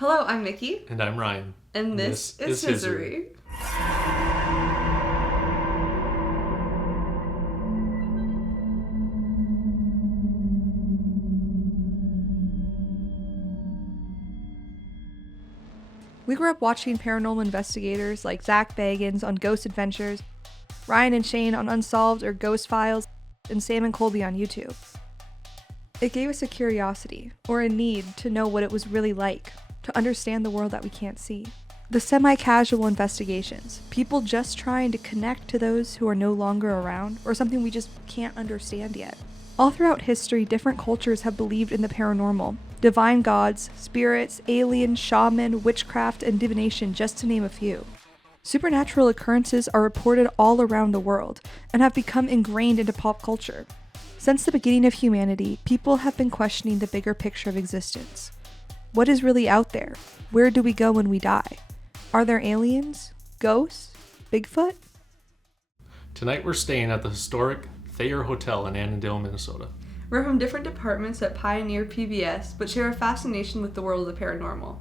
Hello, I'm Nikki. And I'm Ryan. And this is Hiseerie. We grew up watching paranormal investigators like Zach Bagans on Ghost Adventures, Ryan and Shane on Unsolved or Ghost Files, and Sam and Colby on YouTube. It gave us a curiosity, or a need to know what it was really like, to understand the world that we can't see. The semi-casual investigations, people just trying to connect to those who are no longer around, or something we just can't understand yet. All throughout history, different cultures have believed in the paranormal, divine gods, spirits, aliens, shaman, witchcraft, and divination, just to name a few. Supernatural occurrences are reported all around the world, and have become ingrained into pop culture. Since the beginning of humanity, people have been questioning the bigger picture of existence. What is really out there? Where do we go when we die? Are there aliens? Ghosts? Bigfoot? Tonight we're staying at the historic Thayer Hotel in Annandale, Minnesota. We're from different departments at Pioneer PBS, but share a fascination with the world of the paranormal.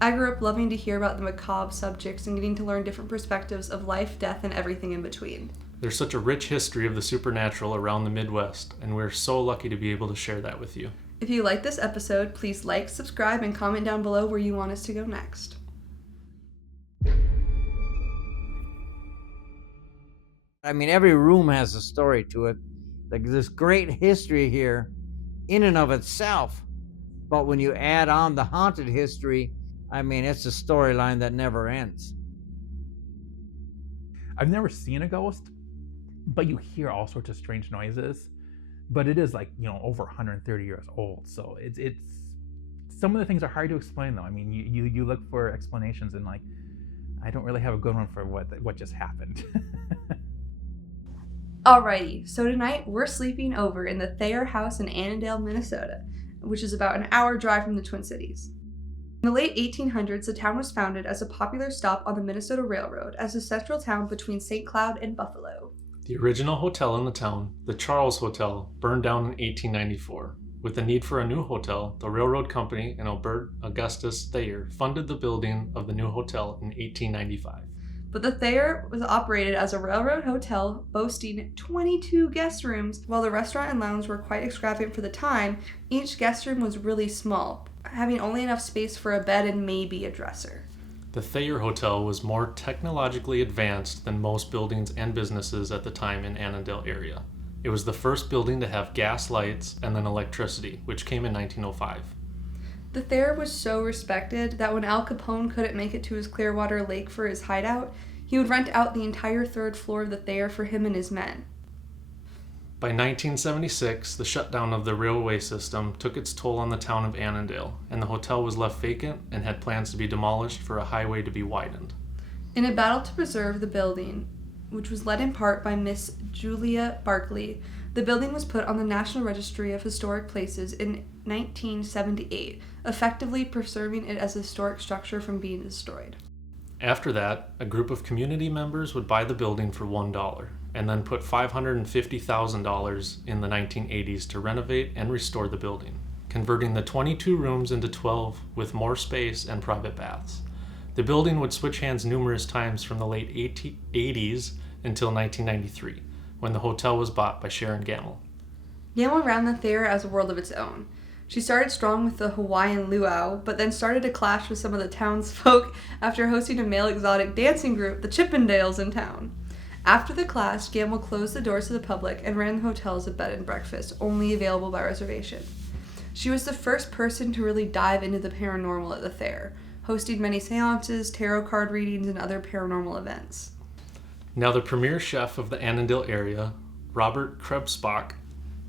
I grew up loving to hear about the macabre subjects and getting to learn different perspectives of life, death, and everything in between. There's such a rich history of the supernatural around the Midwest, and we're so lucky to be able to share that with you. If you like this episode, please like, subscribe, and comment down below where you want us to go next. I mean, every room has a story to it. Like, there's great history here in and of itself. But when you add on the haunted history, I mean, it's a storyline that never ends. I've never seen a ghost, but you hear all sorts of strange noises. But it is, like, over 130 years old. So it's some of the things are hard to explain, though. I mean, you look for explanations, and, like, I don't really have a good one for what just happened. Alrighty, so tonight we're sleeping over in the Thayer house in Annandale, Minnesota, which is about an hour drive from the Twin Cities. In the late 1800s, the town was founded as a popular stop on the Minnesota Railroad as a central town between St. Cloud and Buffalo. The original hotel in the town, the Charles Hotel, burned down in 1894. With the need for a new hotel, the railroad company and Albert Augustus Thayer funded the building of the new hotel in 1895. But the Thayer was operated as a railroad hotel, boasting 22 guest rooms. While the restaurant and lounge were quite extravagant for the time, each guest room was really small, having only enough space for a bed and maybe a dresser. The Thayer Hotel was more technologically advanced than most buildings and businesses at the time in Annandale area. It was the first building to have gas lights and then electricity, which came in 1905. The Thayer was so respected that when Al Capone couldn't make it to his Clearwater Lake for his hideout, he would rent out the entire third floor of the Thayer for him and his men. By 1976, the shutdown of the railway system took its toll on the town of Annandale, and the hotel was left vacant and had plans to be demolished for a highway to be widened. In a battle to preserve the building, which was led in part by Miss Julia Barkley, the building was put on the National Registry of Historic Places in 1978, effectively preserving it as a historic structure from being destroyed. After that, a group of community members would buy the building for $1 and then put $550,000 in the 1980s to renovate and restore the building, converting the 22 rooms into 12 with more space and private baths. The building would switch hands numerous times from the late 80s until 1993, when the hotel was bought by Sharon Gamble. Gamble ran the Thayer as a world of its own. She started strong with the Hawaiian luau, but then started to clash with some of the townsfolk after hosting a male exotic dancing group, the Chippendales, in town. After the clash, Gamble closed the doors to the public and ran the hotel as a bed and breakfast, only available by reservation. She was the first person to really dive into the paranormal at the Thayer, hosting many seances, tarot card readings, and other paranormal events. Now the premier chef of the Annandale area, Robert Krebsbach,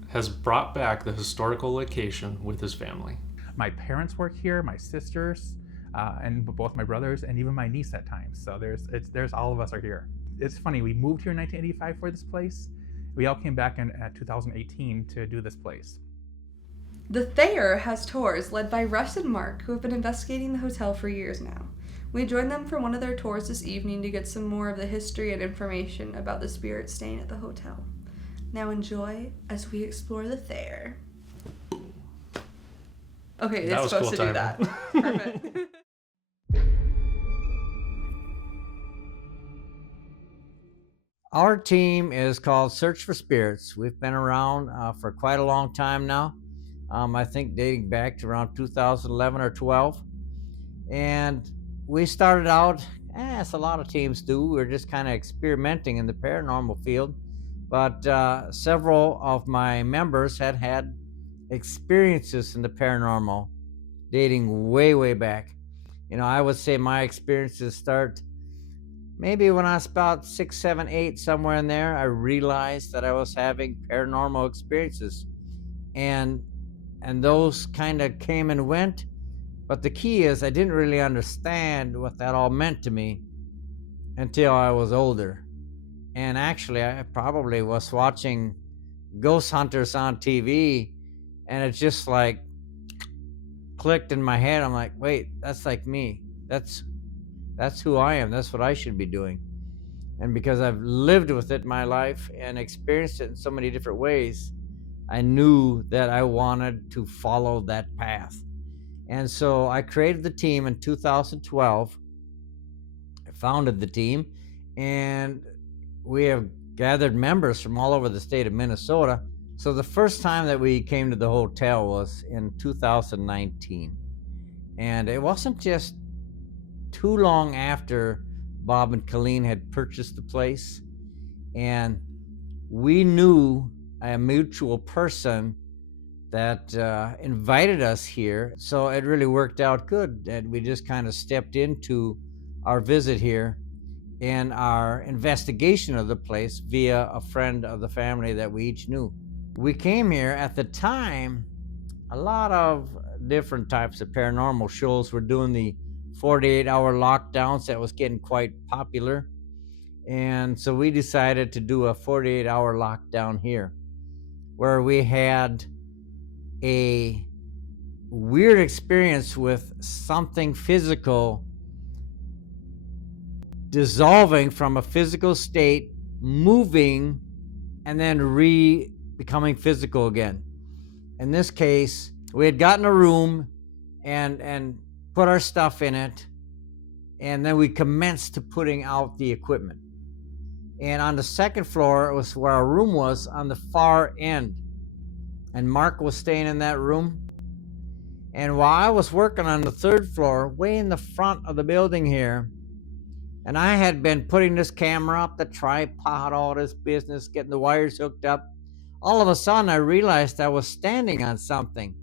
has brought back the historical location with his family. My parents work here, my sisters, and both my brothers, and even my niece at times. So there's all of us are here. It's funny, we moved here in 1985 for this place. We all came back in 2018 to do this place. The Thayer has tours led by Russ and Mark, who have been investigating the hotel for years now. We joined them for one of their tours this evening to get some more of the history and information about the spirits staying at the hotel. Now enjoy as we explore the Thayer. Okay, That it's was supposed cool to do timing. that. Perfect. Our team is called Search for Spirits. We've been around for quite a long time now. I think dating back to around 2011 or 12. And we started out, as a lot of teams do, we were just kind of experimenting in the paranormal field. But several of my members had had experiences in the paranormal dating way, way back. You know, I would say my experiences start maybe when I was about 6, 7, 8, somewhere in there. I realized that I was having paranormal experiences. And those kind of came and went. But the key is I didn't really understand what that all meant to me until I was older. And actually, I probably was watching ghost hunters on TV, and it just like clicked in my head. I'm like, wait, that's like me. That's who I am. That's what I should be doing. And because I've lived with it in my life and experienced it in so many different ways, I knew that I wanted to follow that path. And so I created the team in 2012. I founded the team, and we have gathered members from all over the state of Minnesota. So the first time that we came to the hotel was in 2019. And it wasn't just too long after Bob and Colleen had purchased the place. And we knew a mutual person that invited us here. So it really worked out good. And we just kind of stepped into our visit here and our investigation of the place via a friend of the family that we each knew. We came here at the time, a lot of different types of paranormal shows were doing the 48-hour lockdowns. That was getting quite popular. And so we decided to do a 48-hour lockdown here, where we had a weird experience with something physical dissolving from a physical state, moving, and then becoming physical again. In this case, we had gotten a room and put our stuff in it, and then we commenced to putting out the equipment. And on the second floor was where our room was on the far end. And Mark was staying in that room. And while I was working on the third floor, way in the front of the building here, and I had been putting this camera up, the tripod, all this business, getting the wires hooked up, all of a sudden I realized I was standing on something.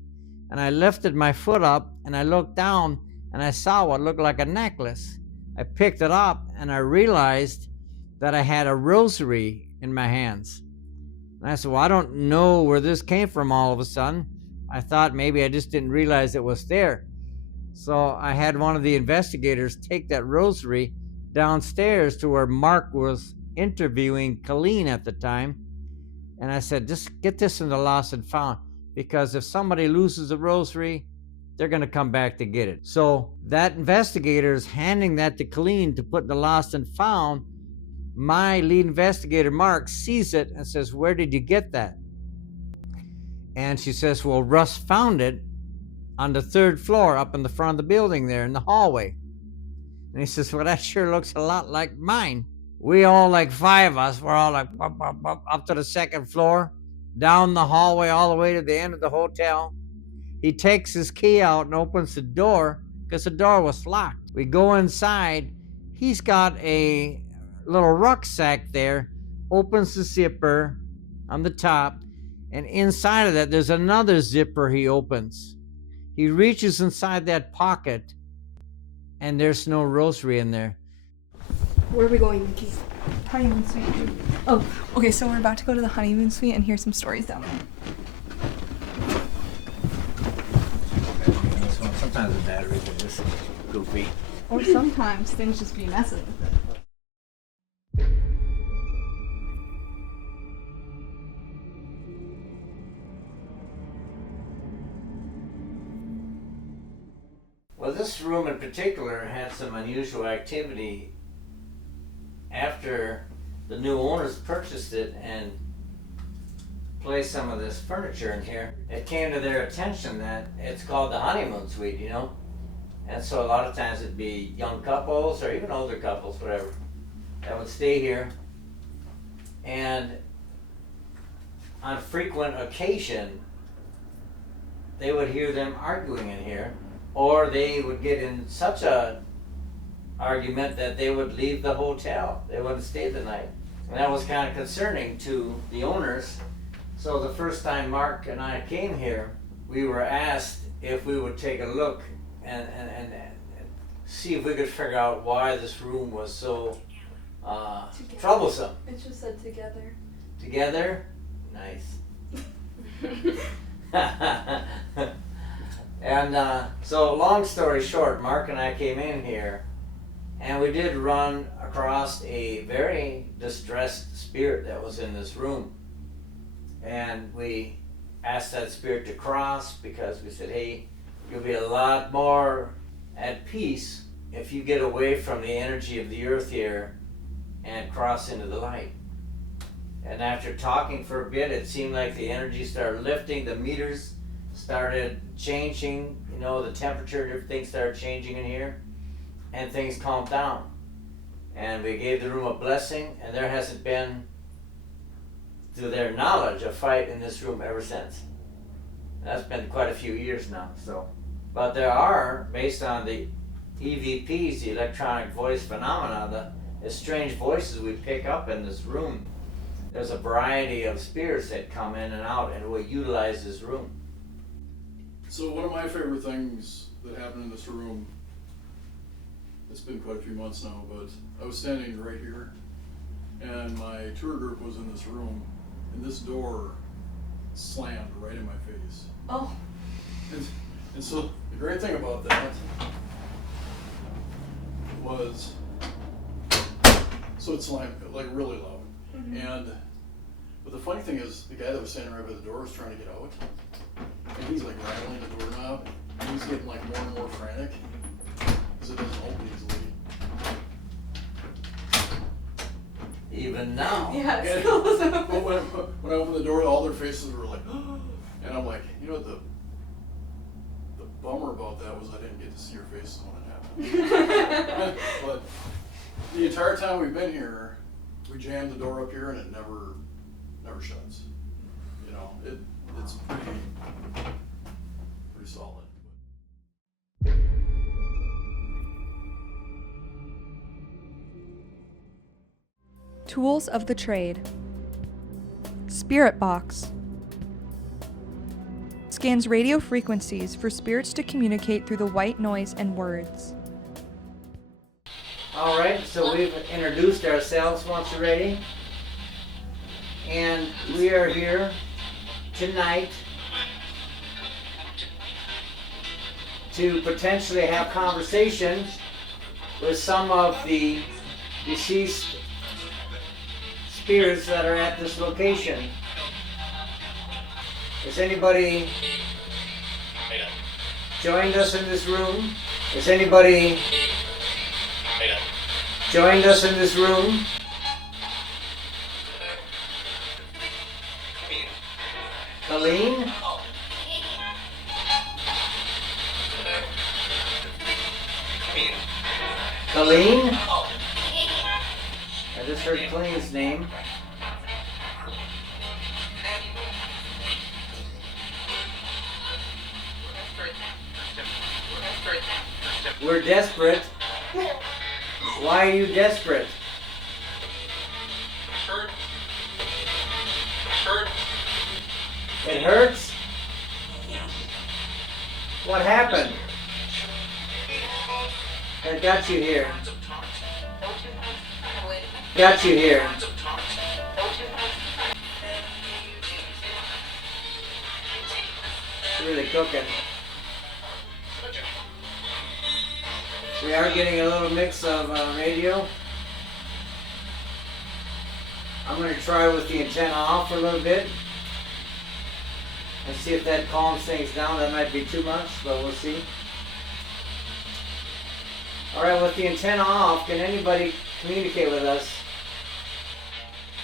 And I lifted my foot up and I looked down and I saw what looked like a necklace. I picked it up and I realized that I had a rosary in my hands. And I said, well, I don't know where this came from all of a sudden. I thought maybe I just didn't realize it was there. So I had one of the investigators take that rosary downstairs to where Mark was interviewing Colleen at the time. And I said, just get this in the lost and found, because if somebody loses a rosary, they're going to come back to get it. So that investigator is handing that to Colleen to put in the lost and found. My lead investigator, Mark, sees it and says, where did you get that? And she says, well, Russ found it on the third floor up in the front of the building there in the hallway. And he says, well, that sure looks a lot like mine. We all, like 5 of us, we're all like up to the second floor, down the hallway all the way to the end of the hotel. He takes his key out and opens the door because the door was locked. We go inside. He's got a little rucksack there, opens the zipper on the top, and inside of that there's another zipper he opens. He reaches inside that pocket and there's no rosary in there. Where are we going, Mickey? Honeymoon suite. Oh, okay, so we're about to go to the honeymoon suite and hear some stories down there. Sometimes the batteries are just goofy. Or sometimes things just be messing with it. Well, this room in particular had some unusual activity after the new owners purchased it and placed some of this furniture in here. It came to their attention that it's called the honeymoon suite, you know? And so a lot of times it'd be young couples or even older couples, whatever, that would stay here And on frequent occasion, they would hear them arguing in here, or they would get in such a argument that they would leave the hotel. They wouldn't stay the night. And that was kind of concerning to the owners. So the first time Mark and I came here, we were asked if we would take a look and see if we could figure out why this room was so troublesome. It just said together. Together? Nice. And so long story short, Mark and I came in here and we did run across a very distressed spirit that was in this room. And we asked that spirit to cross because we said, hey, you'll be a lot more at peace if you get away from the energy of the earth here and cross into the light. And after talking for a bit, it seemed like the energy started lifting, the meters started changing, you know, the temperature, everything started changing in here, and things calmed down. And we gave the room a blessing, and there hasn't been, to their knowledge, a fight in this room ever since. And that's been quite a few years now, so. But there are, based on the EVPs, the electronic voice phenomena, the strange voices we pick up in this room. There's a variety of spirits that come in and out and will utilize this room. So one of my favorite things that happened in this room, it's been quite a few months now, but I was standing right here and my tour group was in this room and this door slammed right in my face. Oh. And so the great thing about that was, so it slammed like really loud. Mm-hmm. But the funny thing is, the guy that was standing right by the door was trying to get out, and he's like rattling the doorknob, and he's getting like more and more frantic because it doesn't open easily. Even now. Yeah, it still doesn't But open. when I opened the door, all their faces were like, and I'm like, you know what the bummer about that was I didn't get to see your faces when it happened. But the entire time we've been here, we jammed the door up here and it never shuts. You know, it's pretty solid. Tools of the trade. Spirit box. Scans radio frequencies for spirits to communicate through the white noise and words. All right, so we've introduced ourselves once already. And we are here tonight to potentially have conversations with some of the deceased spirits that are at this location. Has anybody joined us in this room? Has anybody joined us in this room? Colleen? Colleen? I just heard Colleen's name. We're desperate. Why are you desperate? It hurts? What happened? That got you here. Got you here. It's really cooking. We are getting a little mix of radio. I'm going to try with the antenna off for a little bit and see if that calms things down. That might be too much, but we'll see. Alright, with the antenna off, can anybody communicate with us?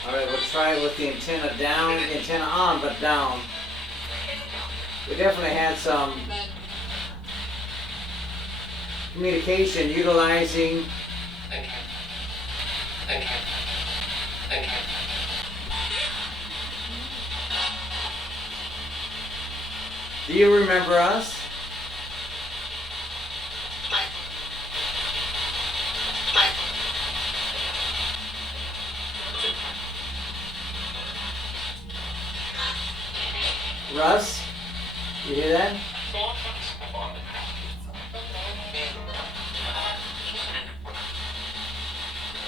Alright, we'll try with the antenna down, the antenna on, but down. We definitely had some communication utilizing Do you remember us? Russ, you hear that?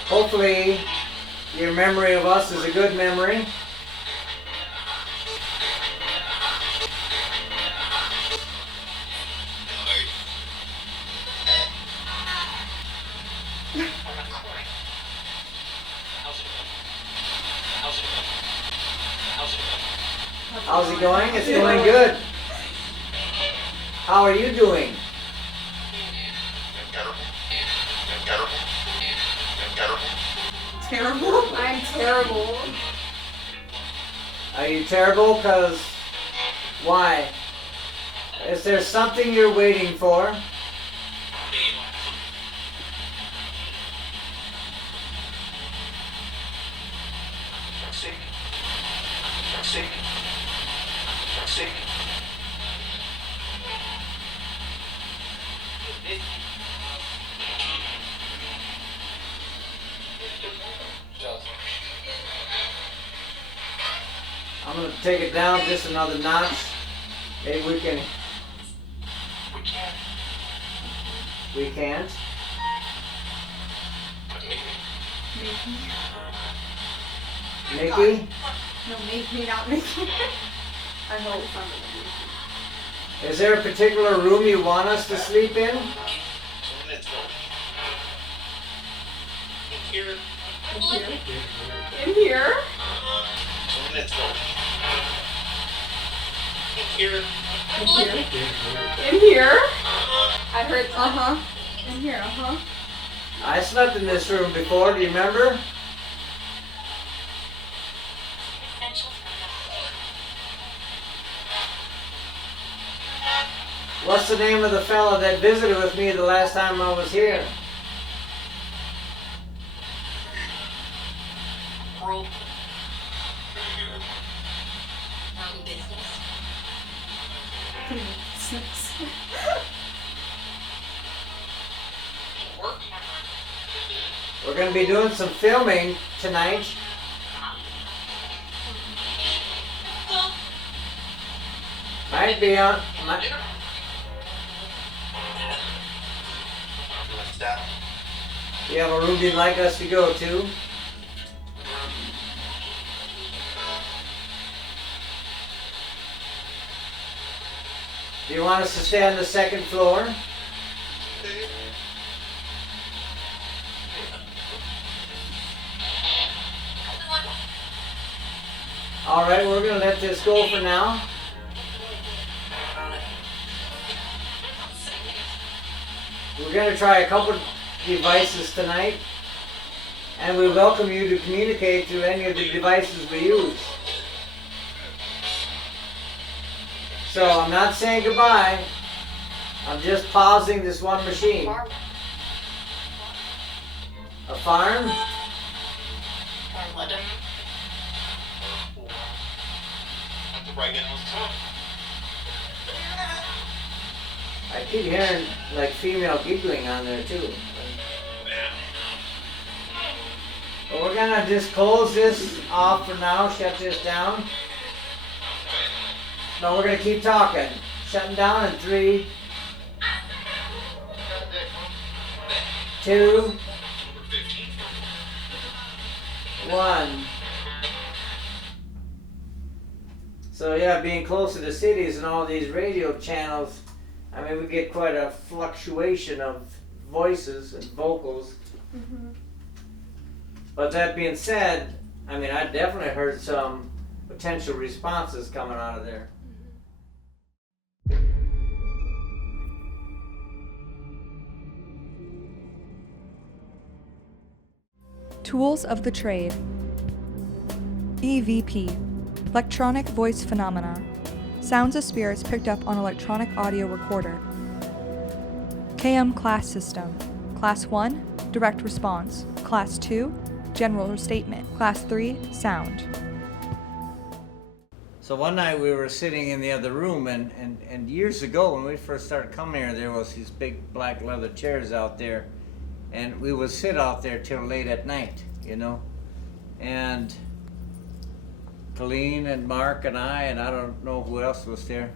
Hopefully, your memory of us is a good memory. How's it going? It's going good. How are you doing? Terrible? I'm terrible. Are you terrible? Because why? Is there something you're waiting for? I'm going to take it down just another notch. Maybe we can... We can't? Mickey? No, me, not Mickey. I hope somebody. Is there a particular room you want us to sleep in? In here? In here? I heard, in here, I slept in this room before, do you remember? What's the name of the fella that visited with me the last time I was here? We're going to be doing some filming tonight. Might be on... Do you have a room you'd like us to go to? Do you want us to stay on the second floor? Alright, we're going to let this go for now. We're going to try a couple devices tonight, and we welcome you to communicate through any of the devices we use. So I'm not saying goodbye, I'm just pausing this one machine. A farm? I keep hearing like female giggling on there too. But we're gonna just close this off for now, shut this down. No, we're gonna keep talking. Shutting down in 3, 2, 1. So yeah, being close to the cities and all these radio channels, I mean, we get quite a fluctuation of voices and vocals. Mm-hmm. But that being said, I mean, I definitely heard some potential responses coming out of there. Tools of the trade. EVP, electronic voice phenomena. Sounds of spirits picked up on electronic audio recorder. KM class system. Class 1, direct response. Class 2, general statement. Class 3, sound. So one night we were sitting in the other room, and years ago when we first started coming here, there was these big black leather chairs out there, and we would sit out there till late at night, you know. And Colleen and Mark and I don't know who else was there,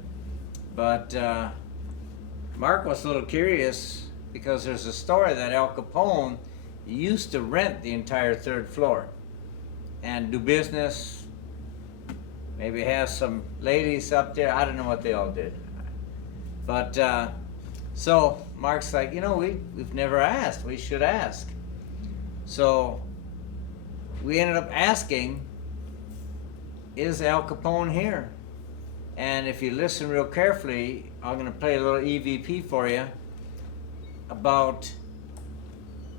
but Mark was a little curious because there's a story that Al Capone used to rent the entire third floor and do business, maybe have some ladies up there. I don't know what they all did. But so Mark's like, you know, we've never asked. We should ask. So we ended up asking, is Al Capone here? And if you listen real carefully, I'm going to play a little EVP for you about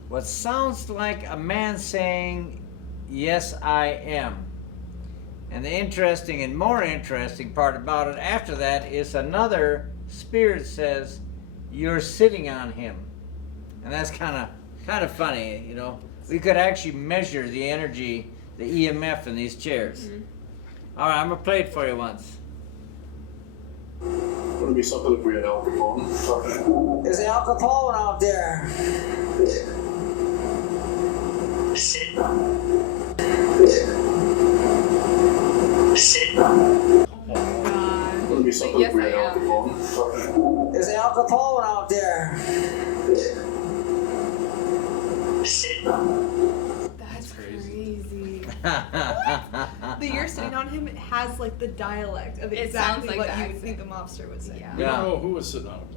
what sounds like a man saying, yes, I am. And the interesting and more interesting part about it after that is another spirit says, you're sitting on him. And that's kind of funny, you know. We could actually measure the energy, the EMF in these chairs. Mm-hmm. All right, I'm going to play it for you once. Would it be something if we had Al Capone? Is Al Capone out there? Sit. Would it be something if we had Al Capone? Is Al Capone out there? Sit. That's crazy. The you're sitting on him has like the dialect of It exactly sounds like what the you would accent. think a mobster would say. Yeah. We don't know who was sitting on him.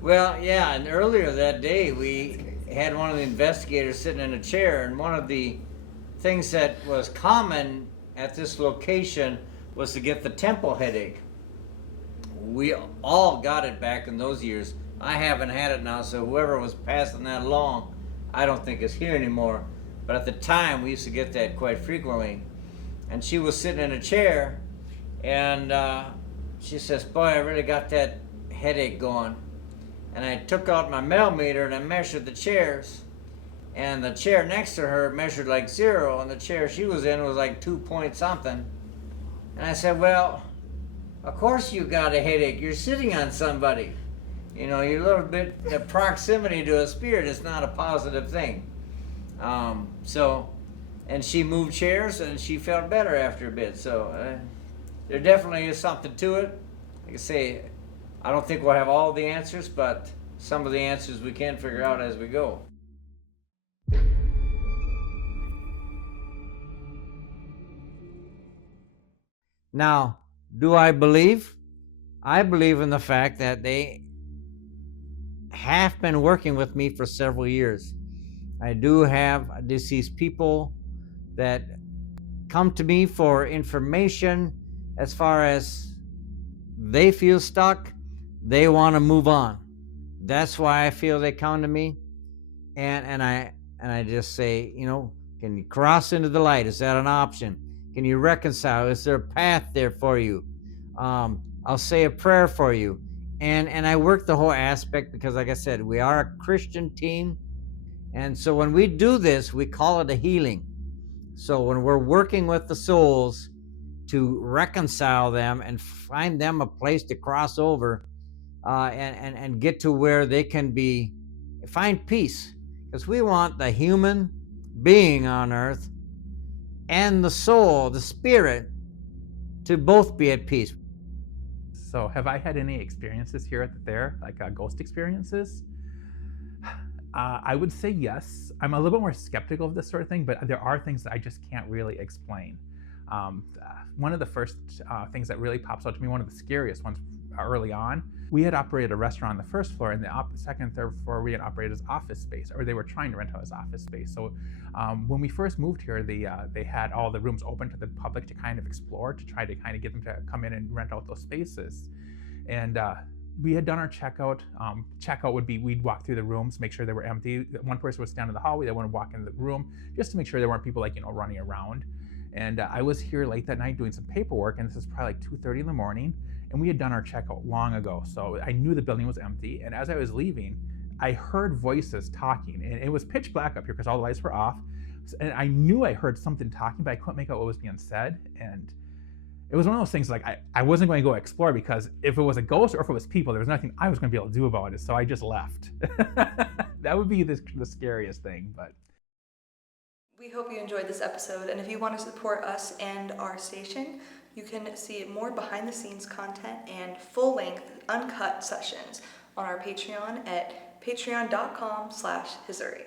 Well, yeah, and earlier that day we had one of the investigators sitting in a chair, and one of the things that was common at this location was to get the temple headache. We all got it back in those years. I haven't had it now, so whoever was passing that along, I don't think is here anymore. But at the time, we used to get that quite frequently. And she was sitting in a chair, and she says, boy, I really got that headache going. And I took out my millimeter and I measured the chairs. And the chair next to her measured like 0, and the chair she was in was like 2 point something. And I said, well, of course you got a headache. You're sitting on somebody. You know, you're a little bit, the proximity to a spirit is not a positive thing. And she moved chairs and she felt better after a bit. So there definitely is something to it. Like I say, I don't think we'll have all the answers, but some of the answers we can figure out as we go. Now, do I believe? I believe in the fact that they have been working with me for several years. I do have deceased people that come to me for information as far as they feel stuck, they want to move on. That's why I feel they come to me. And I just say, you know, can you cross into the light? Is that an option? Can you reconcile? Is there a path there for you? I'll say a prayer for you. And I work the whole aspect because, like I said, we are a Christian team. And so when we do this, we call it a healing. So when we're working with the souls to reconcile them and find them a place to cross over and get to where they can find peace. Because we want the human being on earth and the soul, the spirit, to both be at peace. So have I had any experiences here at the Thayer, like ghost experiences? I would say yes. I'm a little bit more skeptical of this sort of thing, but there are things that I just can't really explain. One of the first things that really pops out to me, one of the scariest ones early on, we had operated a restaurant on the first floor, and the second and third floor we had operated as office space, or they were trying to rent out as office space. So when we first moved here, they had all the rooms open to the public to kind of explore, to try to kind of get them to come in and rent out those spaces. And we had done our checkout. Checkout would be, we'd walk through the rooms, make sure they were empty. One person would stand in the hallway, they wouldn't walk into the room, just to make sure there weren't people running around. And I was here late that night doing some paperwork, and this is probably like 2:30 in the morning, and we had done our checkout long ago. So I knew the building was empty, and as I was leaving, I heard voices talking, and it was pitch black up here because all the lights were off. And I knew I heard something talking, but I couldn't make out what was being said. And it was one of those things like I wasn't going to go explore, because if it was a ghost or if it was people, there was nothing I was going to be able to do about it. So I just left. That would be the scariest thing. But we hope you enjoyed this episode, and if you want to support us and our station, you can see more behind the scenes content and full-length uncut sessions on our Patreon at patreon.com/Hiseerie.